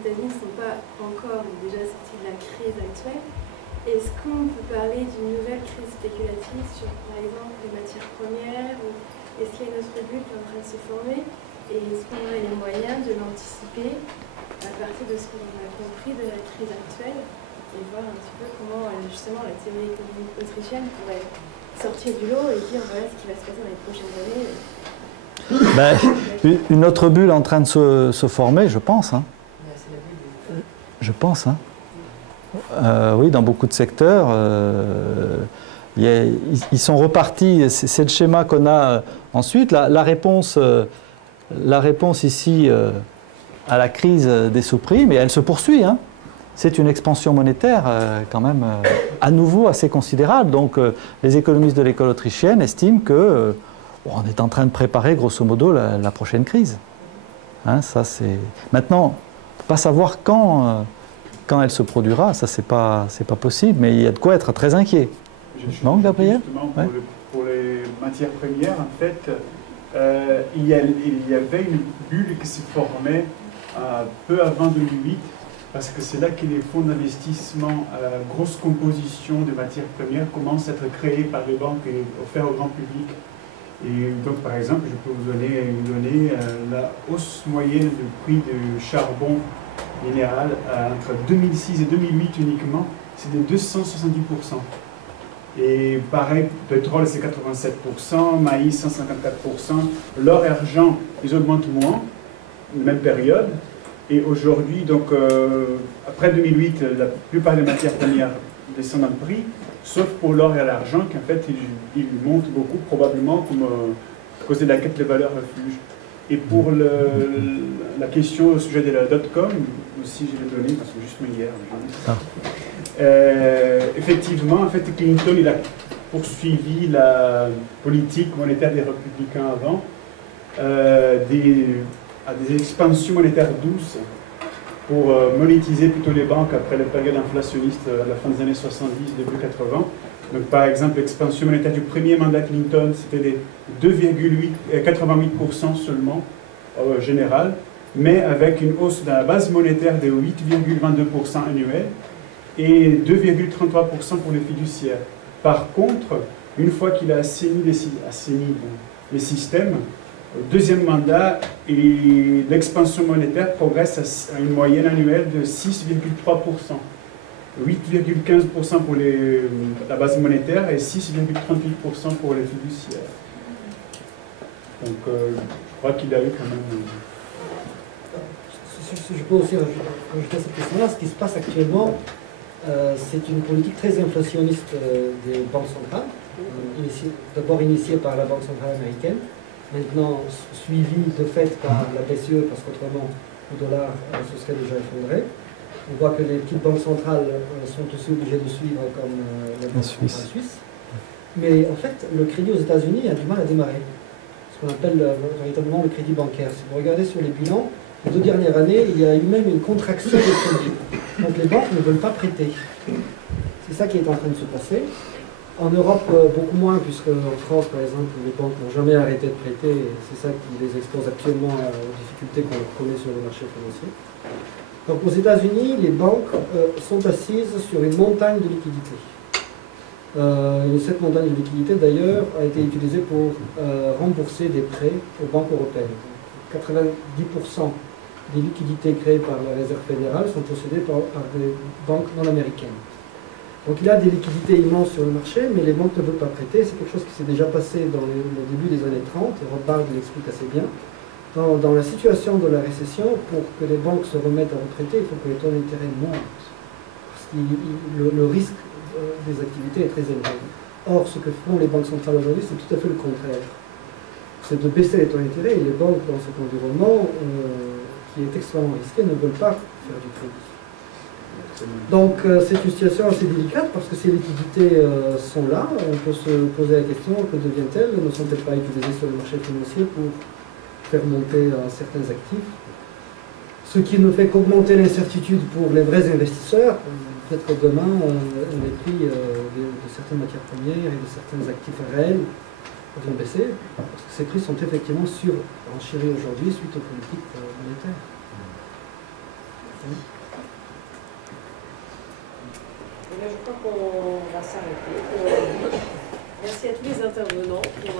États-Unis ne sont pas encore déjà sortis de la crise actuelle. Est-ce qu'on peut parler d'une nouvelle crise spéculative sur, par exemple, les matières premières, ou est-ce qu'il y a une autre bulle qui est en train de se former? Et est-ce qu'on a les moyens de l'anticiper à partir de ce qu'on a compris de la crise actuelle et voir un petit peu comment, justement, la théorie économique autrichienne pourrait sortir du lot et dire voilà ce qui va se passer dans les prochaines années? Une autre bulle en train de se former, je pense. Hein. Je pense. Hein. Oui, dans beaucoup de secteurs, ils sont repartis. C'est le schéma qu'on a ensuite. La réponse ici à la crise des sous-prix, mais elle se poursuit. Hein. C'est une expansion monétaire quand même à nouveau assez considérable. Donc les économistes de l'école autrichienne estiment que on est en train de préparer grosso modo la prochaine crise. Hein, ça, maintenant, on ne peut pas savoir quand elle se produira, ça c'est pas possible, mais il y a de quoi être très inquiet. Non, Gabriel? Justement, pour les matières premières, en fait, il y avait une bulle qui se formait peu avant 2008, parce que c'est là que les fonds d'investissement à grosse composition de matières premières commencent à être créés par les banques et offerts au grand public. Et donc, par exemple, je peux vous donner une donnée, la hausse moyenne du prix du charbon minéral entre 2006 et 2008 uniquement, c'est de 270%. Et pareil, pétrole c'est 87%, maïs 154%, l'or et argent, ils augmentent moins, même période. Et aujourd'hui, donc après 2008, la plupart des matières premières descendent en prix, sauf pour l'or et l'argent, qui en fait, ils montent beaucoup, probablement comme à cause de la quête des valeurs refuges. Et pour la question au sujet de la .com, aussi je l'ai donné, parce que juste hier, effectivement, en fait, Clinton, il a poursuivi la politique monétaire des républicains avant, à des expansions monétaires douces pour monétiser plutôt les banques après la période inflationniste à la fin des années 70, début 80. Donc, par exemple, l'expansion monétaire du premier mandat Clinton, c'était des 2,88% seulement, général, mais avec une hausse de la base monétaire de 8,22% annuel et 2,33% pour les fiduciaires. Par contre, une fois qu'il a assaini les systèmes, au deuxième mandat, l'expansion monétaire progresse à une moyenne annuelle de 6,3%. 8,15% pour la base monétaire et 6,38% pour les fiduciaires. Donc, je crois qu'il a eu quand même... Je peux aussi rajouter cette question-là. Ce qui se passe actuellement, c'est une politique très inflationniste des banques centrales, d'abord initiée par la Banque centrale américaine, maintenant suivie de fait par la BCE, parce qu'autrement le dollar se serait déjà effondré. On voit que les petites banques centrales sont aussi obligées de suivre, comme la Banque centrale suisse. Mais en fait, le crédit aux États-Unis a du mal à démarrer. Ce qu'on appelle véritablement le crédit bancaire. Si vous regardez sur les bilans, les 2 dernières années, il y a eu même une contraction des crédits. Donc les banques ne veulent pas prêter. C'est ça qui est en train de se passer. En Europe, beaucoup moins, puisque en France, par exemple, les banques n'ont jamais arrêté de prêter. C'est ça qui les expose actuellement aux difficultés qu'on connaît sur le marché financier. Donc aux États-Unis, les banques sont assises sur une montagne de liquidités. Cette montagne de liquidités, d'ailleurs, a été utilisée pour rembourser des prêts aux banques européennes. 90% des liquidités créées par la Réserve fédérale sont possédées par des banques non américaines. Donc il y a des liquidités immenses sur le marché, mais les banques ne veulent pas prêter. C'est quelque chose qui s'est déjà passé dans le début des années 30, et Rothbard l'explique assez bien. Dans la situation de la récession, pour que les banques se remettent à retraiter, il faut que les taux d'intérêt montent. Parce que le risque des activités est très élevé. Or, ce que font les banques centrales aujourd'hui, c'est tout à fait le contraire. C'est de baisser les taux d'intérêt, et les banques, dans cet environnement qui est extrêmement risqué, ne veulent pas faire du crédit. Donc, c'est une situation assez délicate, parce que ces liquidités sont là. On peut se poser la question, que deviennent-elles? Ne sont-elles pas utilisées sur le marché financier pour faire monter certains actifs, ce qui ne fait qu'augmenter l'incertitude pour les vrais investisseurs. Peut-être que demain, les prix de certaines matières premières et de certains actifs réels vont baisser, parce que ces prix sont effectivement surenchéris aujourd'hui suite aux politiques monétaires. Et là, je crois qu'on va s'arrêter pour aujourd'hui. Merci à tous les intervenants pour